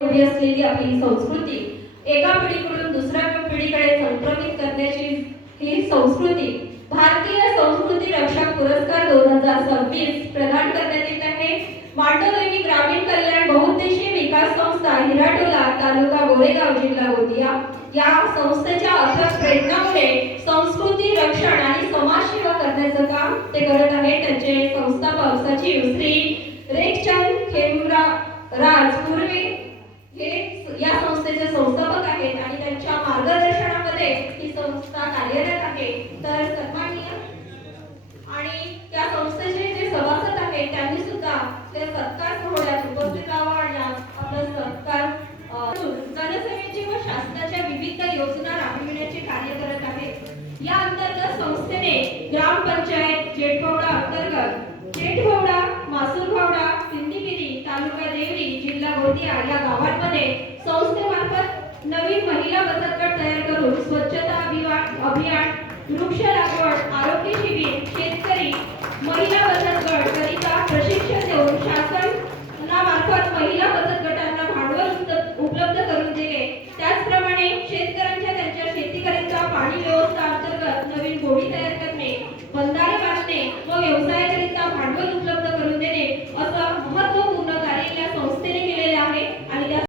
उभी असलेली आपली संस्कृती. एका पिढीकडून दुसऱ्या पिढीकडे संक्रमित करण्याची ही संस्कृती भारतीय संस्कृती रक्षक पुरस्कार दोन हजार सव्वीस प्रदान करण्यात येत आहे. मांडवदेवी ग्रामीण कल्याण बहुउद्देशीय विकास संस्था हिराटोला तालुका गोरेगाव जिल्हा गोंदिया. या संस्थेच्या अथक प्रयत्नामुळे संस्कृती रक्षण आणि समाजसेवा करण्याचं काम ते करत आहे त्यांचे संस्थापक सचिव श्री रेखचंद खेमरा राज संस्थेचे संस्थापक आहेत आणि त्यांच्या मार्गदर्शनामध्ये ही संस्था कार्यरत आहे. तर सन्माननीय. आणि त्या संस्थेचे जे सभासद आहेत त्यांनी सुद्धा त्या सत्कार सोहळ्यात उपस्थित राहावं आणि आपला सत्कार जनसेवेची व शासनाच्या विविध योजना राबविण्याचे कार्य करत आहे. या अंतर्गत संस्थेने ग्रामपंचायत जेठवडा अंतर्गत जेठवडा मासूरभावडा सिंधीगिरी तालुका देवरी जिल्हा गोंदिया या गावांमध्ये संस्थेमार्फत नवीन महिला बचत गट तयार करून स्वच्छता अभियान अभियान वृक्ष लागवड आरोग्य शिबिर शेतकरी महिला बचत गट करिता प्रशिक्षण देऊन शासनामार्फत महिला बचत गटांना भांडवल उपलब्ध करून दिले. त्याचप्रमाणे शेतकऱ्यांच्या त्यांच्या शेतीकरिता पाणी व्यवस्था अंतर्गत नवीन होडी तयार करणे बंधारे